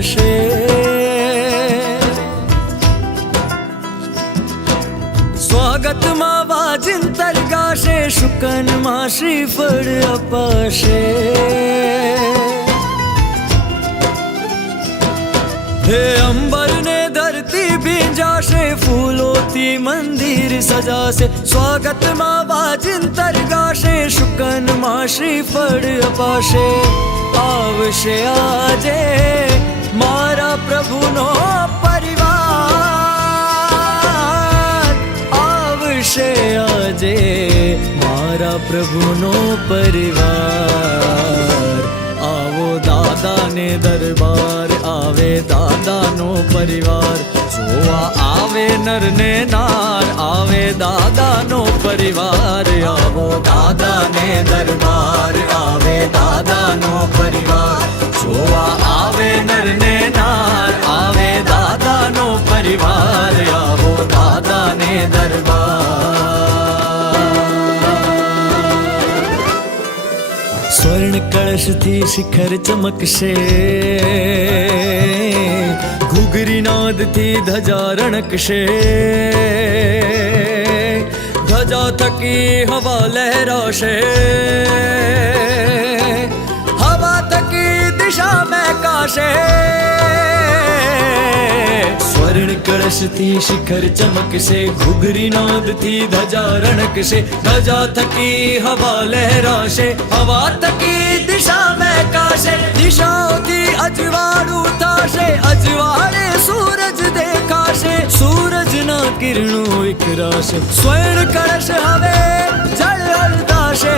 અપાશે. સ્વાગતમાં વાજિંતર ગાશે, શુકનમાં શ્રીફળ અપાશે. હે અંબર ને ધરતી ભીંજાશે, ફૂલોથી મંદિર સજાશે. સ્વાગતમાં વાજિંતર ગાશે, શુકનમાં શ્રીફળ અપાશે. આવશે આજે મારા પ્રભુનો પરિવાર, આવશે આજે મારા પ્રભુનો પરિવાર. આવો દાદાને દરબાર, આવે દાદાનો પરિવાર. જોવા આવે નર ને નાર, આવે દાદાનો પરિવાર. આવો દાદાને દરબાર, આવે દાદાનો પરિવાર. જોવા આવે નર ને નાર, આવે દાદાનો પરિવાર. આવો દાદાને દરબાર. સ્વર્ણ કળશથી શિખર ચમકશે, ઘૂઘરી નાદથી ધજા રણકશે. ધજા થકી હવા લહેરાશે, હવા થકી દિશા મહેકાશે. સ્વર્ણ કળશથી શિખર ચમકશે, ઘૂઘરી નાદથી ધજા રણકશે. ધજા થકી હવા લહેરાશે, હવા થકી દિશા મહેકાશે. દિશાઓથી અજવાળું થશે, અજવાળે સૂરજ દેખાશે. સૂરજના કિરણો વિખરાશે, સ્વર્ણ કળશ હવે જળ હલતાશે.